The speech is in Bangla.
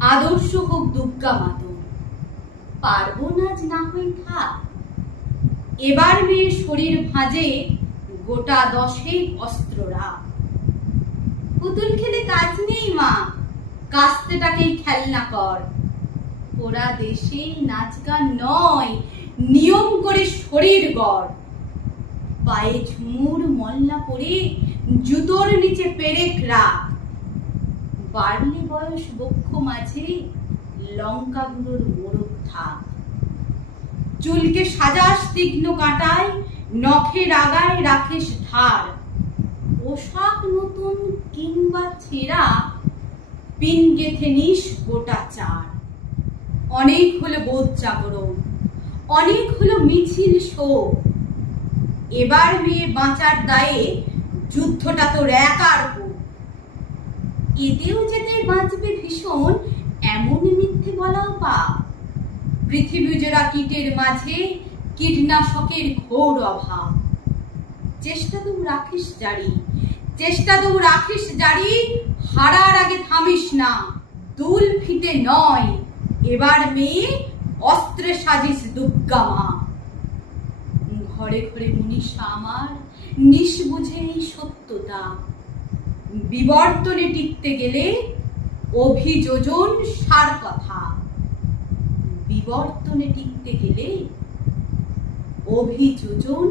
আদর্শ হোক দুর্গা মাতো। পারব না না হই থাক। এবার মেয়ে শরীর ভাঁজে গোটা দশেক অস্ত্ররা পুতুল খেলে কাজ নেই মা কাস্তেটাকেই খেলনা কর। ওরা দেশে নাচ গান নয়, নিয়ম করে শরীর গড়। পায়ে ঝুমুর মল্লা পরে জুতোর নিচে পেরেক রাখ। বাড়লে বয়স বক্ষ মাঝে লঙ্কা গুঁড়োর মোড়ক থাক। চুলকে সাজাস তীক্ষ্ণ কাটায় নখে রাগায় রাখিস ধার। পোশাক নতুন কিংবা ছেঁড়া, পিন গেথে নিস গোটা চার। অনেক হলো বোধ জাগরণ, অনেক হলো মিছিল শোক। এবার মেয়ে বাঁচার দায়ে যুদ্ধটা তোর একার হোক। এতেও যেতে বাঁচবে ভীষণ এমন মিথ্যে বলাও পাপ। পৃথিবী জোড়া কীটের মাঝে কীটনাশকের ঘোর অভাব। চেষ্টা তো রাখিস জারি, চেষ্টা তো রাখিস জারি, হারার আগে থামিস না, দুল ফিতে নয়, এবার মেয়ে অস্ত্রে সাজিস দুর্গা মা। ঘরে ঘরে মনীষা আমার, নিশ বুঝে এই সত্যতা বিবর্তনে টিকতে গেলে অভিযোজন সার কথা। বিবর্তনে টিকতে গেলে অভিযোজন